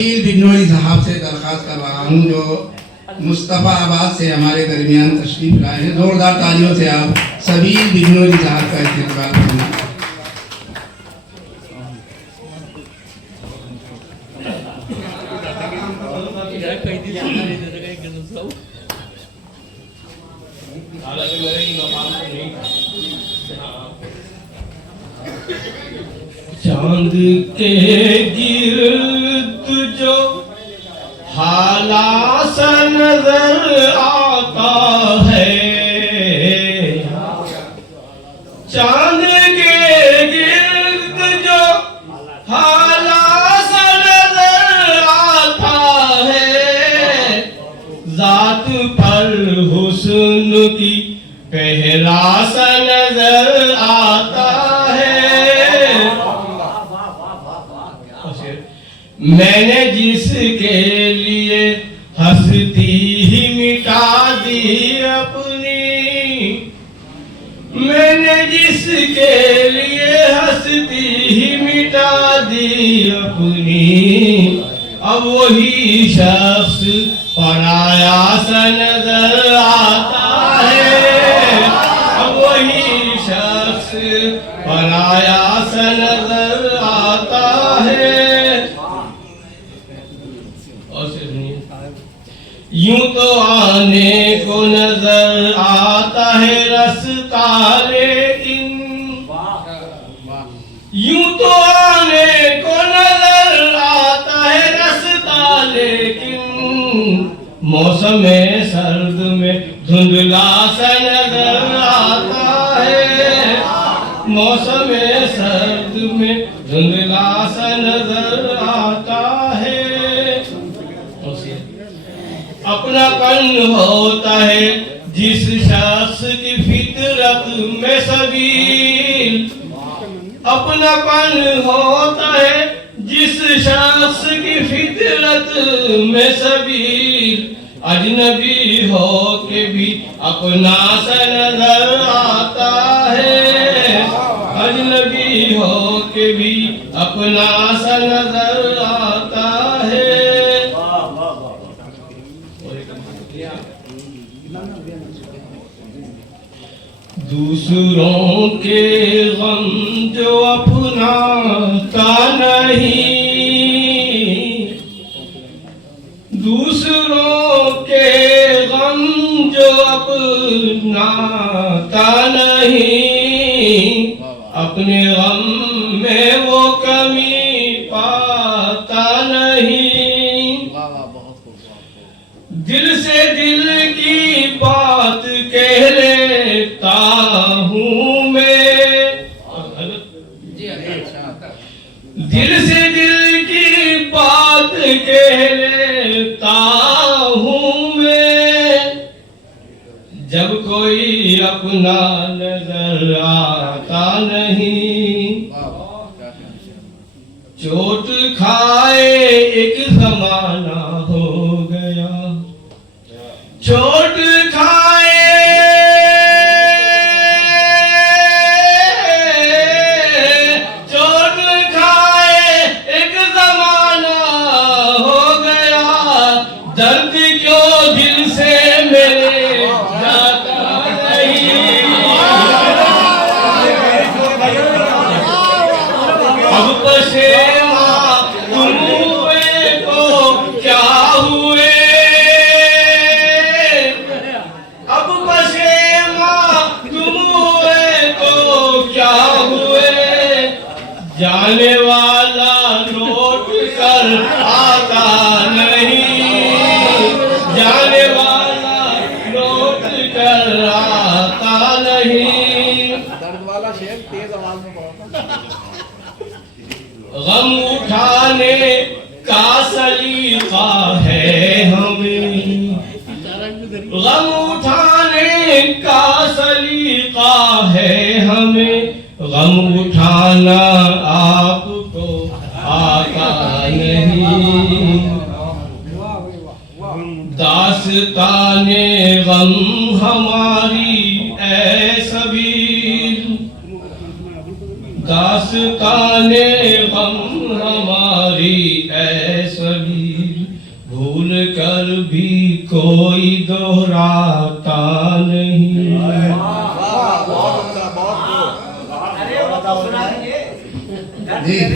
बिगनोई साहब से दरख्वास्त कर रहा हूँ जो मुस्तफ़ाबाद से हमारे दरमियान तशरीफ लाए हैं। जोरदार तालियों से आप सभी बिगनोई साहब का इस्तेमाल करना। चांद के गिर्द जो हाला सा नजर आता है, चांद के गिर्द जो हाला सा नजर आता है, जात पर हुस्न की पहला सा नजर आता है। मैंने जिसके लिए हंसती ही मिटा दी अपनी, मैंने जिसके लिए हंसती ही मिटा दी अपनी, अब वही शख्स पराया सा नजर आता है, अब वही शख्स पराया सा नजर आता है। यूं तो आने को नजर आता है रास्ता, लेकिन यूं तो आने को नजर आता है रास्ता, लेकिन मौसम सर्द में धुंधला सा नजर आता है, मौसम सर्द में धुंधला सा नजर आता है। अपनापन होता है जिस शख्स की फितरत में सबील, अपनापन होता है जिस शख्स की फितरत में सबील, अजनबी हो के भी अपना सा नजर आता है, अजनबी हो के भी अपना सा नजर आता है। दूसरों के गम जो अपना का नहीं, दूसरों के गम जो अपना का नहीं, अपने गम में वो कमी पाता नहीं। दिल से दिल की बात कह लेता हूँ मैं, दिल से दिल की बात कह लेता हूँ मैं, जब कोई अपना नजर आता नहीं। चोट खाए एक जमाना हो गया, चोट खाए एक जमाना हो गया, दर्द क्यों दिल से मेरे जाता नहीं। अब पशेमा तुम हुए तो क्या हुए, अब पशेमा तुम हुए तो क्या हुए, जाने वाला लौट कर आता नहीं, जाने वाला लौट कर आता नहीं। दर्द वाला शेर तेज आवाज में बोलता। गम उठाने का सलीका है हमें, गम उठाने का सलीका है हमें, गम उठाना आपको आता नहीं। दास्ताने गम हमारी ऐ सबील, दास्ताने गम हमारी ऐ सबील। भी कोई दोहराता नहीं। वाह, बहुत अच्छा, बहुत जी